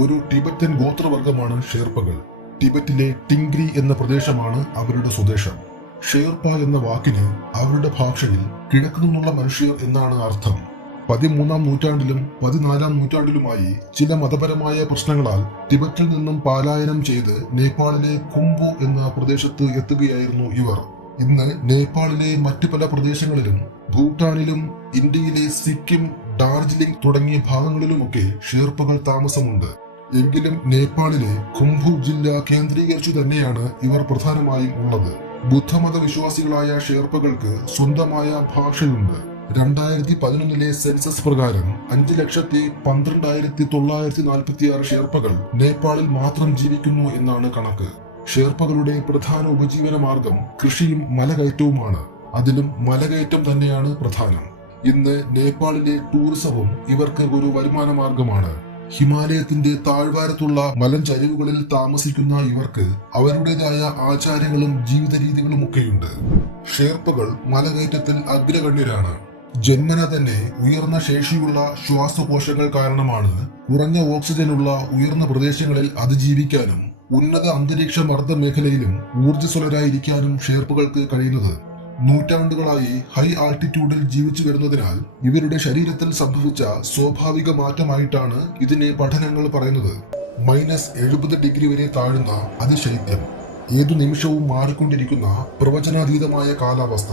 ഒരു ടിബറ്റൻ ഗോത്രവർഗമാണ് ഷേർപ്പകൾ. ടിബറ്റിലെ ടിംഗ്രി എന്ന പ്രദേശമാണ് അവരുടെ സ്വദേശം. ഷേർപ്പ എന്ന വാക്കിന് അവരുടെ ഭാഷയിൽ കിഴക്കു നിന്നുള്ള മനുഷ്യർ എന്നാണ് അർത്ഥം. 13-ാം നൂറ്റാണ്ടിലും 14-ാം നൂറ്റാണ്ടിലുമായി ചില മതപരമായ പ്രശ്നങ്ങളാൽ ടിബറ്റിൽ നിന്നും പലായനം ചെയ്ത് നേപ്പാളിലെ ഖുംബു എന്ന പ്രദേശത്ത് എത്തുകയായിരുന്നു ഇവർ. ഇന്ന് നേപ്പാളിലെ മറ്റു പല പ്രദേശങ്ങളിലും ഭൂട്ടാനിലും ഇന്ത്യയിലെ സിക്കിം, ഡാർജിലിംഗ് തുടങ്ങിയ ഭാഗങ്ങളിലുമൊക്കെ ഷേർപ്പകൾ താമസമുണ്ട്. എങ്കിലും നേപ്പാളിലെ ഖുംബു ജില്ല കേന്ദ്രീകരിച്ചു തന്നെയാണ് ഇവർ പ്രധാനമായും ഉള്ളത്. ബുദ്ധമത വിശ്വാസികളായ ഷേർപ്പകൾക്ക് സ്വന്തമായ ഭാഷയുണ്ട്. 2011 സെൻസസ് പ്രകാരം 5,12,946 ഷേർപ്പകൾ നേപ്പാളിൽ മാത്രം ജീവിക്കുന്നു എന്നാണ് കണക്ക്. ഷേർപ്പകളുടെ പ്രധാന ഉപജീവന മാർഗം കൃഷിയും മലകയറ്റവുമാണ്. അതിലും മലകയറ്റം തന്നെയാണ് പ്രധാനം. ഇന്ന് നേപ്പാളിലെ ടൂറിസവും ഇവർക്ക് ഒരു വരുമാന മാർഗമാണ്. ഹിമാലയത്തിന്റെ താഴ്വാരത്തുള്ള മലഞ്ചരിവുകളിൽ താമസിക്കുന്ന ഇവർക്ക് അവരുടേതായ ആചാരങ്ങളും ജീവിത രീതികളുമൊക്കെയുണ്ട്. ഷേർപ്പകൾ മലകയറ്റത്തിൽ അഗ്രഗണ്യരാണ്. ജന്മന തന്നെ ഉയർന്ന ശേഷിയുള്ള ശ്വാസകോശങ്ങൾ കാരണമാണ് കുറഞ്ഞ ഓക്സിജനുള്ള ഉയർന്ന പ്രദേശങ്ങളിൽ അതിജീവിക്കാനും ഉന്നത അന്തരീക്ഷ മർദ്ദ മേഖലയിലും ഊർജ്ജസ്വലരായിരിക്കാനും ഷേർപ്പകൾക്ക് കഴിയുന്നത്. നൂറ്റാണ്ടുകളായി ഹൈ ആൾട്ടിറ്റ്യൂഡിൽ ജീവിച്ചു വരുന്നതിനാൽ ഇവരുടെ ശരീരത്തിൽ സംഭവിച്ച സ്വാഭാവിക മാറ്റമായിട്ടാണ് ഇതിനെ പഠനങ്ങൾ പറയുന്നത്. -70 വരെ താഴുന്ന അതിശൈത്യം, ഏതു നിമിഷവും മാറിക്കൊണ്ടിരിക്കുന്ന പ്രവചനാതീതമായ കാലാവസ്ഥ,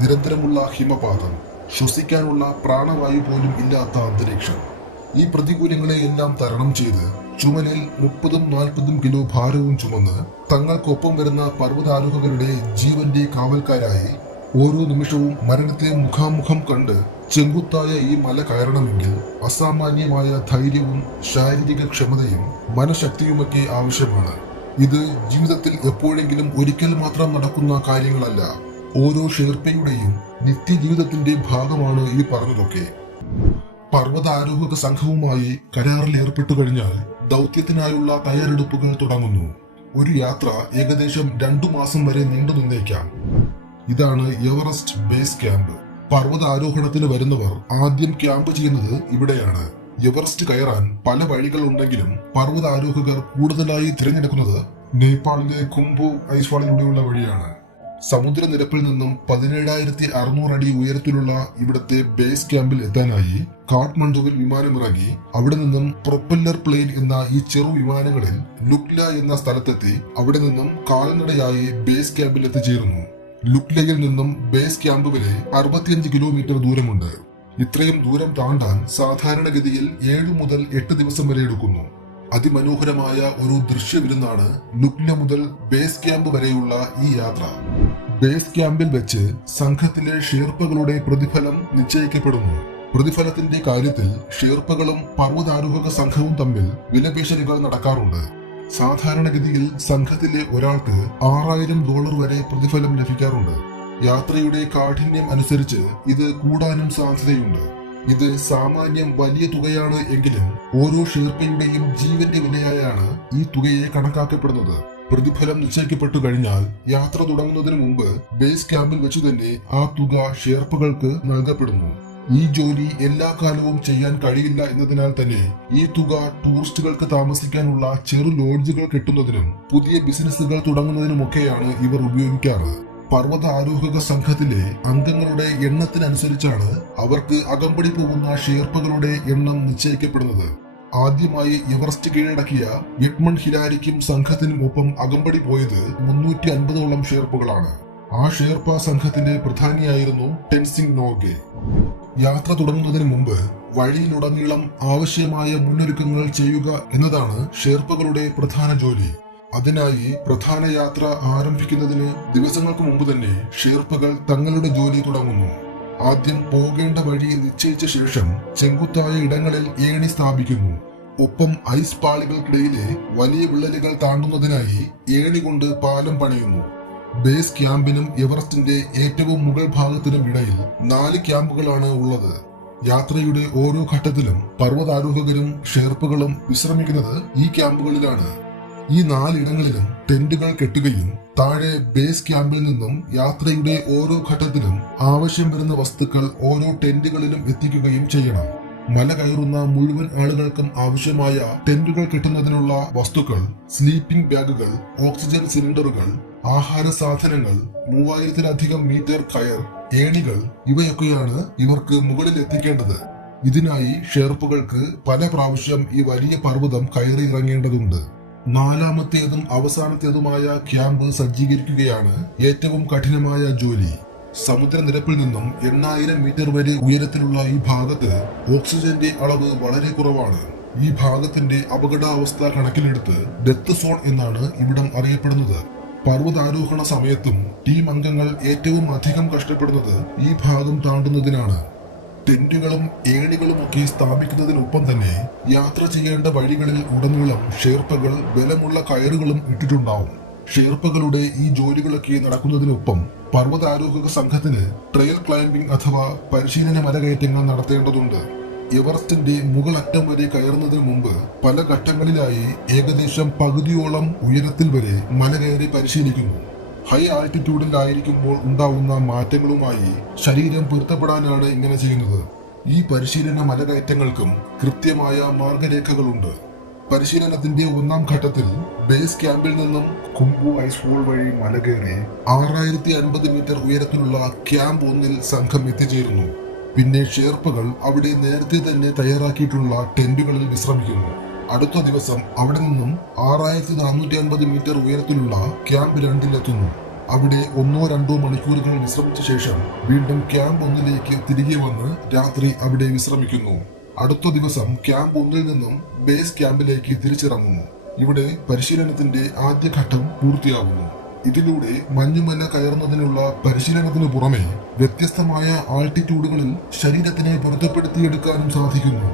നിരന്തരമുള്ള ഹിമപാതം, ശ്വസിക്കാനുള്ള പ്രാണവായു പോലും ഇല്ലാത്ത അന്തരീക്ഷം. ഈ പ്രതികൂലങ്ങളെയെല്ലാം തരണം ചെയ്ത് ചുമലിൽ 30-40 കിലോ ഭാരവും ചുമന്ന് തങ്ങൾക്കൊപ്പം വരുന്ന പർവ്വതാരോഹകരുടെ ജീവന്റെ കാവൽക്കാരായി ഓരോ നിമിഷവും മരണത്തെ മുഖാമുഖം കണ്ട് ചെങ്കുത്തായ ഈ മല കയറണമെങ്കിൽ അസാമാന്യമായ ധൈര്യവും ശാരീരിക ക്ഷമതയും മനഃശക്തിയുമൊക്കെ ആവശ്യമാണ്. ഇത് ജീവിതത്തിൽ എപ്പോഴെങ്കിലും ഒരിക്കൽ മാത്രം നടക്കുന്ന കാര്യങ്ങളല്ല. ഓരോ ഷേർപ്പയുടെയും നിത്യജീവിതത്തിന്റെ ഭാഗമാണ് ഈ പറഞ്ഞതൊക്കെ. പർവ്വതാരോഹക സംഘവുമായി കരാറിൽ ഏർപ്പെട്ടു കഴിഞ്ഞാൽ ദൗത്യത്തിനായുള്ള തയ്യാറെടുപ്പുകൾ തുടങ്ങുന്നു. ഒരു യാത്ര ഏകദേശം 2 മാസം വരെ നീണ്ടു നിന്നേക്കാം. ഇതാണ് എവറസ്റ്റ് ബേസ് ക്യാമ്പ്. പർവ്വതാരോഹണത്തിന് വരുന്നവർ ആദ്യം ക്യാമ്പ് ചെയ്യുന്നത് ഇവിടെയാണ്. എവറസ്റ്റ് കയറാൻ പല വഴികൾ ഉണ്ടെങ്കിലും പർവ്വതാരോഹകർ കൂടുതലായി തിരഞ്ഞെടുക്കുന്നത് നേപ്പാളിലെ ഖുംബു ഐസ്ഫാളിലൂടെയുള്ള വഴിയാണ്. സമുദ്രനിരപ്പിൽ നിന്നും 17,600 അടി ഉയരത്തിലുള്ള ഇവിടുത്തെ ബേസ് ക്യാമ്പിൽ എത്താനായി കാഠ്മണ്ഡുവിൽ വിമാനമിറങ്ങി അവിടെ നിന്നും പ്രൊപ്പല്ലർ പ്ലെയിൻ എന്ന ഈ ചെറു വിമാനങ്ങളിൽ ലുക്ല എന്ന സ്ഥലത്തെത്തി അവിടെ നിന്നും കാൽനടയായി ബേസ് ക്യാമ്പിൽ എത്തിച്ചേരുന്നു. ലുക്ലയിൽ നിന്നും ബേസ് ക്യാമ്പ് വരെ 65 കിലോമീറ്റർ ദൂരമുണ്ട്. ഇത്രയും ദൂരം താണ്ടാൻ സാധാരണഗതിയിൽ 7 മുതൽ 8 ദിവസം വരെ എടുക്കുന്നു. അതിമനോഹരമായ ഒരു ദൃശ്യവിരുന്നാണ് ലുക്ല മുതൽ ബേസ് ക്യാമ്പ് വരെയുള്ള ഈ യാത്ര. ബേസ് ക്യാമ്പിൽ വെച്ച് സംഘത്തിലെ ഷേർപ്പകളുടെ പ്രതിഫലം നിശ്ചയിക്കപ്പെടുന്നു. പ്രതിഫലത്തിന്റെ കാര്യത്തിൽ ഷേർപ്പകളും പർവ്വതാരോഹക സംഘവും തമ്മിൽ വിലപേശലുകൾ നടക്കാറുണ്ട്. സാധാരണഗതിയിൽ സംഘത്തിലെ ഒരാൾക്ക് $6,000 വരെ പ്രതിഫലം ലഭിക്കാറുണ്ട്. യാത്രയുടെ കാഠിന്യം അനുസരിച്ച് ഇത് കൂടാനും സാധ്യതയുണ്ട്. ഇത് സാമാന്യം വലിയ തുകയാണ് എങ്കിലും ഓരോ ഷേർപ്പയുടെയും ജീവന്റെ വിലയായാണ് ഈ തുകയെ കണക്കാക്കപ്പെടുന്നത്. പ്രതിഫലം നിശ്ചയിക്കപ്പെട്ടു കഴിഞ്ഞാൽ യാത്ര തുടങ്ങുന്നതിന് മുമ്പ് ബേസ് ക്യാമ്പിൽ വെച്ചു തന്നെ ആ തുക ഷേർപ്പകൾക്ക് നൽകപ്പെടുന്നു. ഈ ജോലി എല്ലാ കാലവും ചെയ്യാൻ കഴിയില്ല എന്നതിനാൽ തന്നെ ഈ തുക ടൂറിസ്റ്റുകൾക്ക് താമസിക്കാനുള്ള ചെറു ലോഡ്ജുകൾ കെട്ടുന്നതിനും പുതിയ ബിസിനസ്സുകൾ തുടങ്ങുന്നതിനുമൊക്കെയാണ് ഇവർ ഉപയോഗിക്കാറ്. പർവ്വത ആരോഹക സംഘത്തിലെ അംഗങ്ങളുടെ എണ്ണത്തിനനുസരിച്ചാണ് അവർക്ക് അകമ്പടി പോകുന്ന ഷേർപ്പകളുടെ എണ്ണം നിശ്ചയിക്കപ്പെടുന്നത്. ആദ്യമായി എവറസ്റ്റ് കീഴടക്കിയ എഡ്മണ്ട് ഹിലാരിക്കും സംഘത്തിനും ഒപ്പം അകമ്പടി പോയത് 350ഓളം ഷേർപ്പകളാണ്. ആ ഷേർപ്പ സംഘത്തിന്റെ പ്രധാനിയായിരുന്നു ടെൻസിംഗ് നോർഗെ. യാത്ര തുടങ്ങുന്നതിന് മുമ്പ് വഴിയിലുടനീളം ആവശ്യമായ മുന്നൊരുക്കങ്ങൾ ചെയ്യുക എന്നതാണ് ഷേർപ്പകളുടെ പ്രധാന ജോലി. അതിനായി പ്രധാന യാത്ര ആരംഭിക്കുന്നതിന് ദിവസങ്ങൾക്ക് മുമ്പ് തന്നെ ഷേർപ്പകൾ തങ്ങളുടെ ജോലി തുടങ്ങുന്നു. ആദ്യം പോകേണ്ട വഴി നിശ്ചയിച്ച ശേഷം ചെങ്കുത്തായ ഇടങ്ങളിൽ ഏണി സ്ഥാപിക്കുന്നു. ഒപ്പം ഐസ് പാളികൾക്കിടയിലെ വലിയ വിള്ളലുകൾ താണ്ടുന്നതിനായി ഏണി കൊണ്ട് പാലം പണിയുന്നു. ബേസ് ക്യാമ്പിനും എവറസ്റ്റിന്റെ ഏറ്റവും മുകൾ ഭാഗത്തിനും ഇടയിൽ 4 ക്യാമ്പുകളാണ് ഉള്ളത്. യാത്രയുടെ ഓരോ ഘട്ടത്തിലും പർവ്വതാരോഹകരും ഷേർപ്പകളും വിശ്രമിക്കുന്നത് ഈ ക്യാമ്പുകളിലാണ്. ഈ 4 ഇടങ്ങളിലും ടെന്റുകൾ കെട്ടുകയും താഴെ ബേസ് ക്യാമ്പിൽ നിന്നും യാത്രയുടെ ഓരോ ഘട്ടത്തിലും ആവശ്യം വരുന്ന വസ്തുക്കൾ ഓരോ ടെന്റുകളിലും എത്തിക്കുകയും ചെയ്യണം. മല കയറുന്ന മുഴുവൻ ആളുകൾക്കും ആവശ്യമായ ടെന്റുകൾ കിട്ടുന്നതിനുള്ള വസ്തുക്കൾ, സ്ലീപ്പിംഗ് ബാഗുകൾ, ഓക്സിജൻ സിലിണ്ടറുകൾ, ആഹാര സാധനങ്ങൾ, 3000-ലധികം മീറ്റർ കയർ, ഏണികൾ ഇവയൊക്കെയാണ് ഇവർക്ക് മുകളിൽ എത്തിക്കേണ്ടത്. ഇതിനായി ഷെർപ്പകൾക്ക് പല പ്രാവശ്യം ഈ വലിയ പർവ്വതം കയറി ഇറങ്ങേണ്ടതുണ്ട്. നാലാമത്തേതും അവസാനത്തേതുമായ ക്യാമ്പ് സജ്ജീകരിക്കുകയാണ് ഏറ്റവും കഠിനമായ ജോലി. സമുദ്രനിരപ്പിൽ നിന്നും 8000 മീറ്റർ വരെ ഉയരത്തിലുള്ള ഈ ഭാഗത്ത് ഓക്സിജന്റെ അളവ് വളരെ കുറവാണ്. ഈ ഭാഗത്തിന്റെ അപകടാവസ്ഥ കണക്കിലെടുത്ത് ഡെത്ത് സോൺ എന്നാണ് ഇവിടം അറിയപ്പെടുന്നത്. പർവ്വതാരോഹണ സമയത്തും ടീം അംഗങ്ങൾ ഏറ്റവും അധികം കഷ്ടപ്പെടുന്നത് ഈ ഭാഗം താണ്ടുന്നതിനാണ്. ടെന്റുകളും ഏണികളും ഒക്കെ സ്ഥാപിക്കുന്നതിനൊപ്പം തന്നെ യാത്ര ചെയ്യേണ്ട വഴികളിൽ ഉടനീളം ഷെർപ്പകൾ ബലമുള്ള കയറുകളും ഇട്ടിട്ടുണ്ടാവും. ഷെർപ്പകളുടെ ഈ ജോലികളൊക്കെ നടക്കുന്നതിനൊപ്പം പർവ്വതാരോഹക സംഘത്തിന് ട്രയൽ ക്ലൈംബിംഗ് അഥവാ പരിശീലന മലകയറ്റങ്ങൾ നടത്തേണ്ടതുണ്ട്. എവറസ്റ്റിന്റെ മുകളറ്റം വരെ കയറുന്നതിന് മുമ്പ് പല ഘട്ടങ്ങളിലായി ഏകദേശം പകുതിയോളം ഉയരത്തിൽ വരെ മല കയറി പരിശീലിക്കുന്നു. ഹൈ ആൾട്ടിറ്റ്യൂഡിലായിരിക്കുമ്പോൾ ഉണ്ടാവുന്ന മാറ്റങ്ങളുമായി ശരീരം പൊരുത്തപ്പെടാനാണ് ഇങ്ങനെ ചെയ്യുന്നത്. ഈ പരിശീലന മലകയറ്റങ്ങൾക്കും കൃത്യമായ മാർഗരേഖകളുണ്ട്. പരിശീലനത്തിന്റെ ഒന്നാം ഘട്ടത്തിൽ ബേസ് ക്യാമ്പിൽ നിന്നും കുംബു ഐസ്ഫോൾ വഴി മല കയറി 6050 മീറ്റർ ഉയരത്തിലുള്ള ക്യാമ്പ് 1-ൽ സംഘം എത്തിച്ചേരുന്നു. പിന്നെ ഷെർപ്പകൾ അവിടെ നേരത്തെ തന്നെ തയ്യാറാക്കിയിട്ടുള്ള ടെന്റുകളിൽ വിശ്രമിക്കുന്നു. അടുത്ത ദിവസം അവിടെ നിന്നും 6450 മീറ്റർ ഉയരത്തിലുള്ള ക്യാമ്പ് 2-ലെത്തുന്നു. അവിടെ 1-2 മണിക്കൂറുകൾ വിശ്രമിച്ച ശേഷം വീണ്ടും ക്യാമ്പ് 1-ലേക്ക് തിരികെ വന്ന് രാത്രി അവിടെ വിശ്രമിക്കുന്നു. അടുത്ത ദിവസം ക്യാമ്പ് 1-ൽ നിന്നും ബേസ് ക്യാമ്പിലേക്ക് തിരിച്ചിറങ്ങുന്നു. ഇവിടെ പരിശീലനത്തിന്റെ ആദ്യഘട്ടം പൂർത്തിയാകുന്നു. ഇതിലൂടെ മഞ്ഞുമല കയറുന്നതിനുള്ള പരിശീലനത്തിനു പുറമെ വ്യത്യസ്തമായ ആൾട്ടിറ്റ്യൂഡുകളിൽ ശരീരത്തിനെ പൊരുത്തപ്പെടുത്തിയെടുക്കാനും സാധിക്കുന്നു.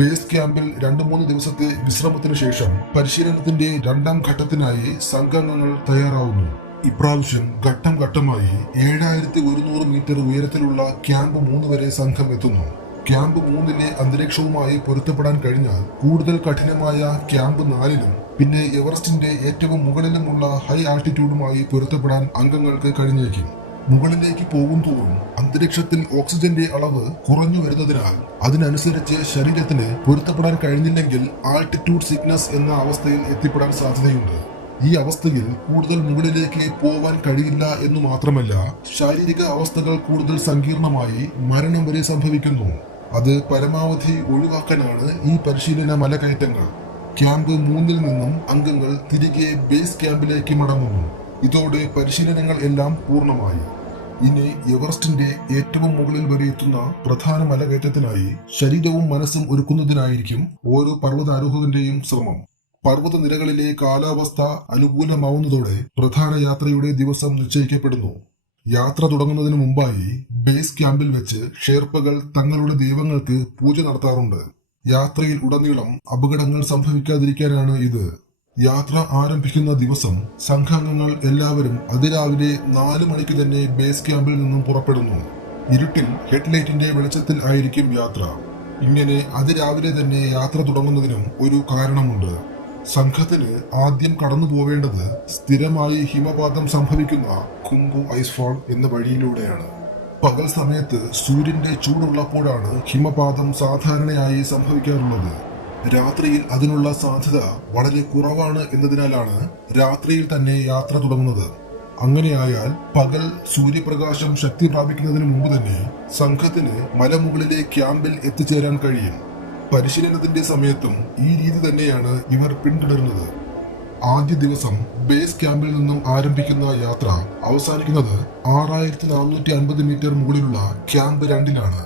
ബേസ് ക്യാമ്പിൽ 2-3 ദിവസത്തെ വിശ്രമത്തിനു ശേഷം പരിശീലനത്തിന്റെ രണ്ടാം ഘട്ടത്തിനായി സംഘാംഗങ്ങൾ തയ്യാറാവുന്നു. ഇപ്രാവശ്യം ഘട്ടം ഘട്ടമായി 7100 മീറ്റർ ഉയരത്തിലുള്ള ക്യാമ്പ് 3 വരെ സംഘം എത്തുന്നു. ക്യാമ്പ് 3-ലെ അന്തരീക്ഷവുമായി പൊരുത്തപ്പെടാൻ കഴിഞ്ഞാൽ കൂടുതൽ കഠിനമായ ക്യാമ്പ് 4-ലും പിന്നെ എവറസ്റ്റിന്റെ ഏറ്റവും മുകളിലുമുള്ള ഹൈ ആൾട്ടിറ്റ്യൂഡുമായി പൊരുത്തപ്പെടാൻ അംഗങ്ങൾക്ക് കഴിഞ്ഞേക്കും. മുകളിലേക്ക് പോകും തോറും അന്തരീക്ഷത്തിൽ ഓക്സിജന്റെ അളവ് കുറഞ്ഞു വരുന്നതിനാൽ അതിനനുസരിച്ച് ശരീരത്തിന് പൊരുത്തപ്പെടാൻ കഴിഞ്ഞില്ലെങ്കിൽ ആൾട്ടിറ്റ്യൂഡ് സിക്നസ് എന്ന അവസ്ഥയിൽ എത്തിപ്പെടാൻ സാധ്യതയുണ്ട്. ഈ അവസ്ഥയിൽ കൂടുതൽ മുകളിലേക്ക് പോവാൻ കഴിയില്ല എന്നു മാത്രമല്ല, ശാരീരിക അവസ്ഥകൾ കൂടുതൽ സങ്കീർണമായി മരണം വരെ സംഭവിക്കുന്നു. അത് പരമാവധി ഒഴിവാക്കാനാണ് ഈ പരിശീലന മലകയറ്റങ്ങൾ. ക്യാമ്പ് 3-ൽ നിന്നും അംഗങ്ങൾ തിരികെ ബേസ് ക്യാമ്പിലേക്ക് മടങ്ങുന്നു. ഇതോടെ പരിശീലനങ്ങൾ എല്ലാം പൂർണ്ണമായി. ഇനി എവറസ്റ്റിന്റെ ഏറ്റവും മുകളിൽ വരെ എത്തുന്ന പ്രധാന മലകയറ്റത്തിനായി ശരീരവും മനസ്സും ഒരുക്കുന്നതിനായിരിക്കും ഓരോ പർവ്വതാരോഹകന്റെയും ശ്രമം. പർവ്വത നിരകളിലെ കാലാവസ്ഥ അനുകൂലമാവുന്നതോടെ പ്രധാന യാത്രയുടെ ദിവസം നിശ്ചയിക്കപ്പെടുന്നു. യാത്ര തുടങ്ങുന്നതിന് മുമ്പായി ബേസ് ക്യാമ്പിൽ വെച്ച് ഷെർപ്പകൾ തങ്ങളുടെ ദൈവങ്ങൾക്ക് പൂജ നടത്താറുണ്ട്. യാത്രയിൽ ഉടനീളം അപകടങ്ങൾ സംഭവിക്കാതിരിക്കാനാണ് ഇത്. യാത്ര ആരംഭിക്കുന്ന ദിവസം സംഘാംഗങ്ങൾ എല്ലാവരും അതിരാവിലെ 4 മണിക്ക് തന്നെ ബേസ് ക്യാമ്പിൽ നിന്നും പുറപ്പെടുന്നു. ഇരുട്ടിൽ ഹെഡ്ലൈറ്റിന്റെ വെളിച്ചത്തിൽ ആയിരിക്കും യാത്ര. ഇങ്ങനെ അതിരാവിലെ തന്നെ യാത്ര തുടങ്ങുന്നതിനും ഒരു കാരണമുണ്ട്. സംഘത്തിന് ആദ്യം കടന്നു പോവേണ്ടത് സ്ഥിരമായി ഹിമപാതം സംഭവിക്കുന്ന കുംബു ഐസ്ഫാൾ എന്ന വഴിയിലൂടെയാണ്. പകൽ സമയത്ത് സൂര്യന്റെ ചൂടുള്ളപ്പോഴാണ് ഹിമപാതം സാധാരണയായി സംഭവിക്കാറുള്ളത്. രാത്രിയിൽ അതിനുള്ള സാധ്യത വളരെ കുറവാണ് എന്നതിനാലാണ് രാത്രിയിൽ തന്നെ യാത്ര തുടങ്ങുന്നത്. അങ്ങനെയായാൽ പകൽ സൂര്യപ്രകാശം ശക്തി പ്രാപിക്കുന്നതിന് മുമ്പ് തന്നെ സംഘത്തിന് മലമുകളിലെ ക്യാമ്പിൽ എത്തിച്ചേരാൻ കഴിയും. പരിശീലനത്തിന്റെ സമയത്തും ഈ രീതി തന്നെയാണ് ഇവർ പിന്തുടരുന്നത്. ആദ്യ ദിവസം ബേസ് ക്യാമ്പിൽ നിന്നും ആരംഭിക്കുന്ന യാത്ര അവസാനിക്കുന്നത് 6450 മീറ്റർ മുകളിലുള്ള ക്യാമ്പ് 2-ലാണ്.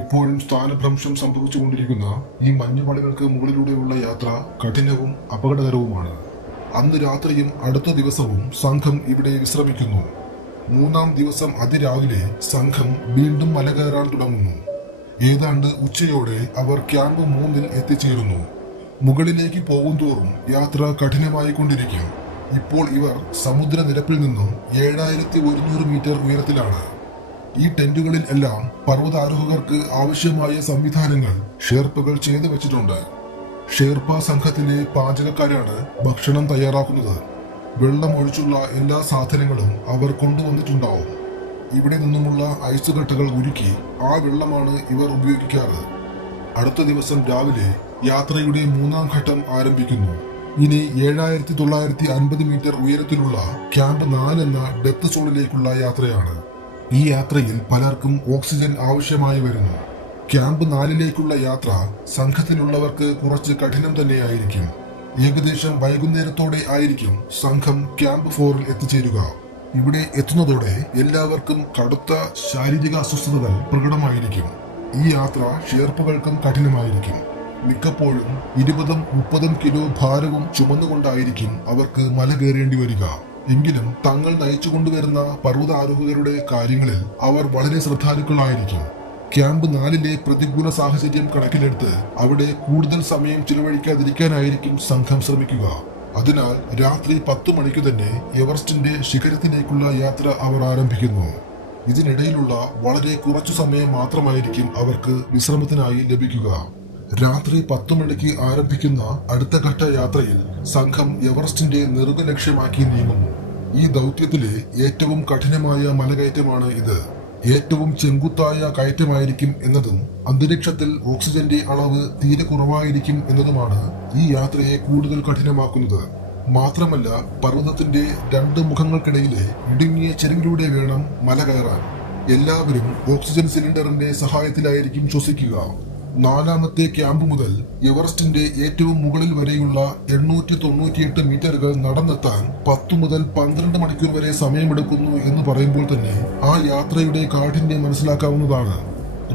എപ്പോഴും സ്ഥാനഭ്രംശം സംഭവിച്ചുകൊണ്ടിരിക്കുന്ന ഈ മഞ്ഞുമലകൾക്ക് മുകളിലൂടെയുള്ള യാത്ര കഠിനവും അപകടകരവുമാണ്. അന്ന് രാത്രിയും അടുത്ത ദിവസവും സംഘം ഇവിടെ വിശ്രമിക്കുന്നു. 3-ാം ദിവസം അതിരാവിലെ സംഘം വീണ്ടും മല കയറാൻ തുടങ്ങുന്നു. ഏതാണ്ട് ഉച്ചയോടെ അവർ ക്യാമ്പ് 3-ൽ എത്തിച്ചേരുന്നു. മുകളിലേക്ക് പോകുന്തോറും യാത്ര കഠിനമായി കൊണ്ടിരിക്കും. ഇപ്പോൾ ഇവർ സമുദ്രനിരപ്പിൽ നിന്നും 7100 മീറ്റർ ഉയരത്തിലാണ്. ഈ ടെന്റുകളിൽ എല്ലാം പർവ്വതാരോഹകർക്ക് ആവശ്യമായ സംവിധാനങ്ങൾ ഷെർപ്പകൾ ചെയ്തു വെച്ചിട്ടുണ്ട്. ഷെർപ്പ സംഘത്തിലെ പാചകക്കാരാണ് ഭക്ഷണം തയ്യാറാക്കുന്നത്. വെള്ളം ഒഴിച്ചുള്ള എല്ലാ സാധനങ്ങളും അവർ കൊണ്ടുവന്നിട്ടുണ്ടാവും. ഇവിടെ നിന്നുമുള്ള ഐസ് കട്ടകൾ ഉരുക്കി ആ വെള്ളമാണ് ഇവർ ഉപയോഗിക്കാറ്. അടുത്ത ദിവസം രാവിലെ യാത്രയുടെ മൂന്നാം ഘട്ടം ആരംഭിക്കുന്നു. ഇനി 7950 മീറ്റർ ഉയരത്തിലുള്ള ക്യാമ്പ് 4 എന്ന ഡെത്ത് സോണിലേക്കുള്ള യാത്രയാണ്. ഈ യാത്രയിൽ പലർക്കും ഓക്സിജൻ ആവശ്യമായി വരുന്നു. ക്യാമ്പ് 4ലേക്കുള്ള യാത്ര സംഘത്തിലുള്ളവർക്ക് കുറച്ച് കഠിനം തന്നെയായിരിക്കും. ഏകദേശം വൈകുന്നേരത്തോടെ ആയിരിക്കും സംഘം ക്യാമ്പ് 4ൽ എത്തിച്ചേരുക. ഇവിടെ എത്തുന്നതോടെ എല്ലാവർക്കും കടുത്ത ശാരീരിക അസ്വസ്ഥതകൾ പ്രകടമായിരിക്കും. ഈ യാത്ര ഷെർപ്പകൾക്കും കഠിനമായിരിക്കും. മിക്കപ്പോഴും 20-30 കിലോ ഭാരവും ചുമന്നുകൊണ്ടായിരിക്കും അവർക്ക് മല കയറേണ്ടി വരിക. എങ്കിലും തങ്ങൾ നയിച്ചുകൊണ്ടുവരുന്ന പർവ്വതാരോഹകരുടെ കാര്യങ്ങളിൽ അവർ വളരെ ശ്രദ്ധാലുക്കളായിരിക്കും. ക്യാമ്പ് 4ലെ പ്രതികൂല സാഹചര്യം കണക്കിലെടുത്ത് അവിടെ കൂടുതൽ സമയം ചിലവഴിക്കാതിരിക്കാനായിരിക്കും സംഘം ശ്രമിക്കുക. അതിനാൽ രാത്രി 10 മണിക്ക് തന്നെ എവറസ്റ്റിന്റെ ശിഖരത്തിലേക്കുള്ള യാത്ര അവർ ആരംഭിക്കുന്നു. ഇതിനിടയിലുള്ള വളരെ കുറച്ചു സമയം മാത്രമായിരിക്കും അവർക്ക് വിശ്രമത്തിനായി ലഭിക്കുക. രാത്രി 10 മണിക്ക് ആരംഭിക്കുന്ന അടുത്ത ഘട്ട യാത്രയിൽ സംഘം എവറസ്റ്റിന്റെ നെറുക ലക്ഷ്യമാക്കി നീങ്ങുന്നു. ഈ ദൗത്യത്തിലെ ഏറ്റവും കഠിനമായ മലകയറ്റമാണ് ഇത്. ഏറ്റവും ചെങ്കുത്തായ കയറ്റമായിരിക്കും എന്നതും അന്തരീക്ഷത്തിൽ ഓക്സിജന്റെ അളവ് തീരെ കുറവായിരിക്കും എന്നതുമാണ് ഈ യാത്രയെ കൂടുതൽ കഠിനമാക്കുന്നത്. മാത്രമല്ല, പർവ്വതത്തിന്റെ 2 മുഖങ്ങൾക്കിടയിലെ ഇടുങ്ങിയ ചെരിവിലൂടെ വേണം മല കയറാൻ. എല്ലാവരും ഓക്സിജൻ സിലിണ്ടറിന്റെ സഹായത്തിലായിരിക്കും ശ്വസിക്കുക. 4ാമത്തെ ക്യാമ്പ് മുതൽ എവറസ്റ്റിന്റെ ഏറ്റവും മുകളിൽ വരെയുള്ള 898 മീറ്ററുകൾ നടന്നെത്താൻ 10 മുതൽ 12 മണിക്കൂർ വരെ സമയമെടുക്കുന്നു എന്ന് പറയുമ്പോൾ തന്നെ ആ യാത്രയുടെ കാഠിന്യം മനസ്സിലാക്കാവുന്നതാണ്.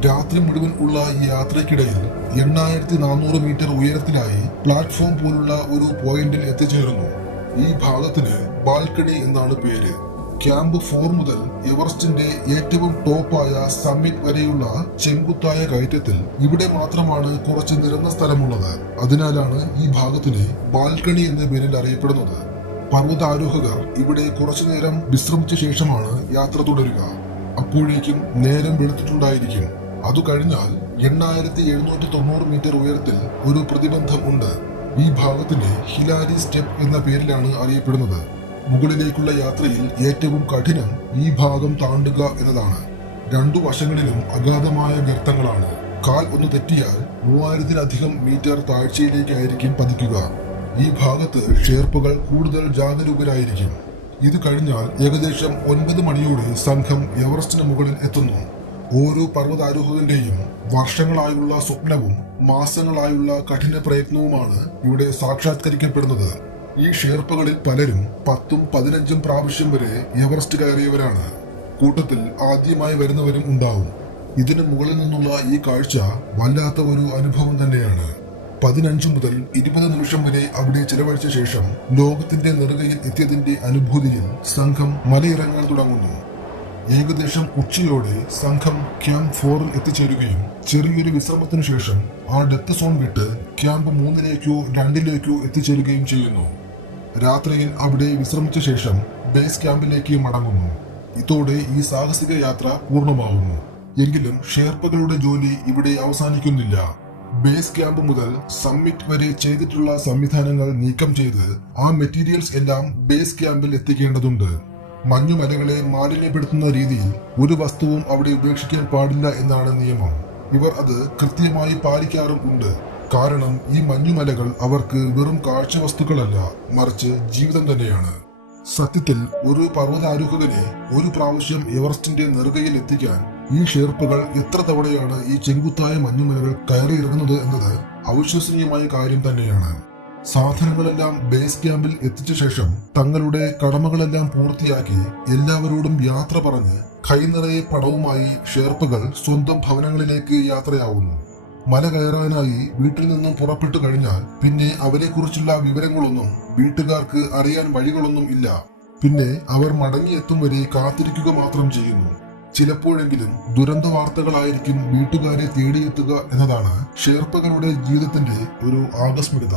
രാത്രി മുഴുവൻ ഉള്ള ഈ യാത്രയ്ക്കിടയിൽ 8400 മീറ്റർ ഉയരത്തിലായി പ്ലാറ്റ്ഫോം പോലുള്ള ഒരു പോയിന്റിൽ എത്തിച്ചേരുന്നു. ഈ ഭാഗത്തിന് ബാൽക്കണി എന്നാണ് പേര്. ക്യാമ്പ് 4 മുതൽ എവറസ്റ്റിന്റെ ഏറ്റവും ടോപ്പായ സമ്മിറ്റ് വരെയുള്ള ചെങ്കുത്തായ കയറ്റത്തിൽ ഇവിടെ മാത്രമാണ് കുറച്ച് നിരന്ന സ്ഥലമുള്ളത്. അതിനാലാണ് ഈ ഭാഗത്തിന് ബാൽക്കണി എന്ന പേരിൽ അറിയപ്പെടുന്നത്. പർവ്വതാരോഹകർ ഇവിടെ കുറച്ചു നേരം വിശ്രമിച്ച ശേഷമാണ് യാത്ര തുടരുക. അപ്പോഴേക്കും നേരം വെളുത്തിട്ടുണ്ടായിരിക്കും. അത് കഴിഞ്ഞാൽ 8790 മീറ്റർ ഉയരത്തിൽ ഒരു പ്രതിബന്ധം ഉണ്ട്. ഈ ഭാഗത്തിന് ഹിലാരി സ്റ്റെപ്പ് എന്ന പേരിലാണ് അറിയപ്പെടുന്നത്. മുകളിലേക്കുള്ള യാത്രയിൽ ഏറ്റവും കഠിനം ഈ ഭാഗം താണ്ടുക എന്നതാണ്. 2 വശങ്ങളിലും അഗാധമായ ഗർത്തങ്ങളാണ്. കാൽ ഒന്ന് തെറ്റിയാൽ 3000-ലധികം മീറ്റർ താഴ്ചയിലേക്കായിരിക്കും പതിക്കുക. ഈ ഭാഗത്ത് ഷെർപ്പകൾ കൂടുതൽ ജാഗരൂകരായിരിക്കും. ഇത് കഴിഞ്ഞാൽ ഏകദേശം 9 മണിയോടെ സംഘം എവറസ്റ്റിന് മുകളിൽ എത്തുന്നു. ഓരോ പർവ്വതാരോഹകന്റെയും വർഷങ്ങളായുള്ള സ്വപ്നവും മാസങ്ങളായുള്ള കഠിന പ്രയത്നവുമാണ് ഇവിടെ സാക്ഷാത്കരിക്കപ്പെടുന്നത്. ഈ ഷെർപ്പകളിൽ പലരും 10ഉം 15ഉം പ്രാവശ്യം വരെ എവറസ്റ്റ് കയറിയവരാണ്. കൂട്ടത്തിൽ ആദ്യമായി വരുന്നവരും ഉണ്ടാവും. ഇതിന് മുകളിൽ നിന്നുള്ള ഈ കാഴ്ച വല്ലാത്ത ഒരു അനുഭവം തന്നെയാണ്. 15 മുതൽ 20 നിമിഷം വരെ അവിടെ ചെലവഴിച്ച ശേഷം ലോകത്തിന്റെ നെറുകയിൽ എത്തിയതിന്റെ അനുഭൂതിയിൽ സംഘം മലയിറങ്ങാൻ തുടങ്ങുന്നു. ഏകദേശം ഉച്ചയോടെ സംഘം ക്യാമ്പ് 4ൽ എത്തിച്ചേരുകയും ചെറിയൊരു വിശ്രമത്തിനു ശേഷം ആ ഡെത്ത് സോൺ വിട്ട് ക്യാമ്പ് 3ലേക്കോ 2ലേക്കോ എത്തിച്ചേരുകയും ചെയ്യുന്നു. രാത്രിയിൽ അവിടെ വിശ്രമിച്ച ശേഷം ബേസ് ക്യാമ്പിലേക്ക് മടങ്ങുന്നു. ഇതോടെ ഈ സാഹസിക യാത്ര പൂർണ്ണമാവുന്നു. എങ്കിലും ഷെർപ്പകളുടെ ജോലി ഇവിടെ അവസാനിക്കുന്നില്ല. ബേസ് ക്യാമ്പ് മുതൽ സമ്മിറ്റ് വരെ ചെയ്തിട്ടുള്ള സംവിധാനങ്ങൾ നീക്കം ചെയ്ത് ആ മെറ്റീരിയൽസ് എല്ലാം ബേസ് ക്യാമ്പിൽ എത്തിക്കേണ്ടതുണ്ട്. മഞ്ഞുമലകളെ മാലിന്യപ്പെടുത്തുന്ന രീതിയിൽ ഒരു വസ്തുവും അവിടെ ഉപേക്ഷിക്കാൻ പാടില്ല എന്നാണ് നിയമം. ഇവർ അത് കൃത്യമായി പാലിക്കാറും ഉണ്ട്. കാരണം ഈ മഞ്ഞുമലകൾ അവർക്ക് വെറും കാഴ്ച വസ്തുക്കളല്ല, മറിച്ച് ജീവിതം തന്നെയാണ്. സത്യത്തിൽ ഒരു പർവ്വതാരോഹകനെ ഒരു പ്രാവശ്യം എവറസ്റ്റിന്റെ നെറുകയിൽ എത്തിക്കാൻ ഈ ഷെർപ്പകൾ എത്ര തവണയാണ് ഈ ചെങ്കുത്തായ മഞ്ഞുമലകൾ കയറിയിറങ്ങുന്നത് എന്നത് അവിശ്വസനീയമായ കാര്യം തന്നെയാണ്. സാധനങ്ങളെല്ലാം ബേസ് ക്യാമ്പിൽ എത്തിച്ച ശേഷം തങ്ങളുടെ കടമകളെല്ലാം പൂർത്തിയാക്കി എല്ലാവരോടും യാത്ര പറഞ്ഞ് കൈനിറയെ പടവുമായി ഷെർപ്പകൾ സ്വന്തം ഭവനങ്ങളിലേക്ക് യാത്രയാവുന്നു. മല കയറാനായി വീട്ടിൽ നിന്നും പുറപ്പെട്ടു കഴിഞ്ഞാൽ പിന്നെ അവരെക്കുറിച്ചുള്ള വിവരങ്ങളൊന്നും വീട്ടുകാർക്ക് അറിയാൻ വഴികളൊന്നും ഇല്ല. പിന്നെ അവർ മടങ്ങിയെത്തും വരെ കാത്തിരിക്കുക മാത്രം ചെയ്യുന്നു. ചിലപ്പോഴെങ്കിലും ദുരന്ത വാർത്തകളായിരിക്കും വീട്ടുകാരെ തേടിയെത്തുക എന്നതാണ് ഷെർപ്പകളുടെ ജീവിതത്തിന്റെ ഒരു ആകസ്മികത.